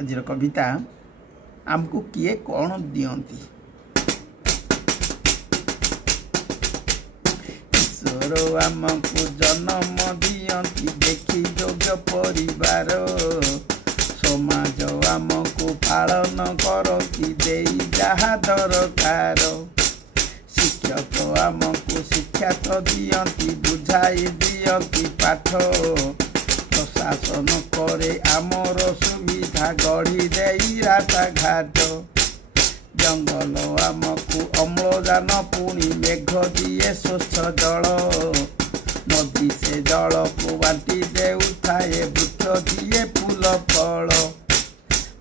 आज कविता आमको किए कौन दियंती ईश्वर आमको जन्म दियंती देखी योग्य परिवार समाज आमको पालन करती देई जहा दरकार शिक्षक आमको शिक्षा तो दियंती बुझाई दियंती पाठ प्रशासन करे आमर सुविधा गढ़ी देई रास्ता घाट जंगल आमको अम्लजान पुणी मेघ दिए स्वच्छ जल नदी से जल को बांटी दे उठाए वृक्ष दिए फूल फल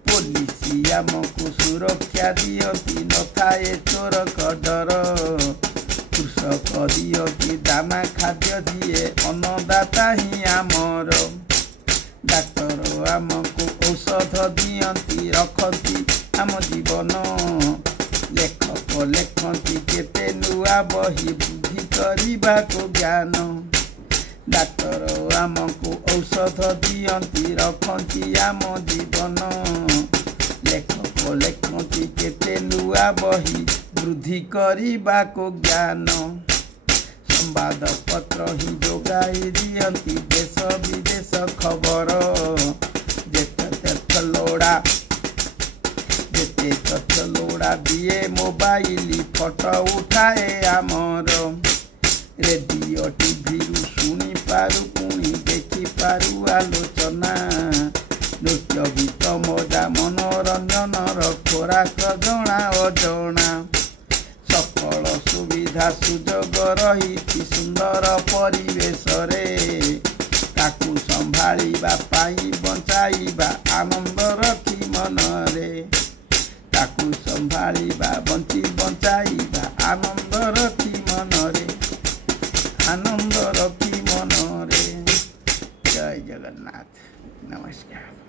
पुलिस आमको सुरक्षा दियती न थाए चोर डर कृषक दियती दाना खाद्य दिए अन्नदाता ही आमर डाक्तर आमको औषध दियंती रखती आम जीवन लेखक लेखती केते नुआ बही बुद्धि करने को ज्ञान डाक्तर आमको औषध दियंती रखती आम जीवन लेखक लेखती केते नुआ बही वृद्धि करने को ज्ञान संवाद पत्र ही जोगाई दियंती देश विदेश खबर जेते लोड़ा दिए मोबाइल फोटो उठाए आमर रेडियो टीवी शुणी पारु पुणी देखी पारु आलोचना नृत्य गीत मजा मनोरंजन खोराक जଣା अजଣା सकल सुविधा सुजोग रही सुंदर परिवेश रे ताकू संभाळिबा पाई बंचाइबा आनंद रखी मन रे ताकू संभाळिबा बंची बंचाइबा आनंद रखी मन रे आनंद रखी मन रे जय जगन्नाथ नमस्कार।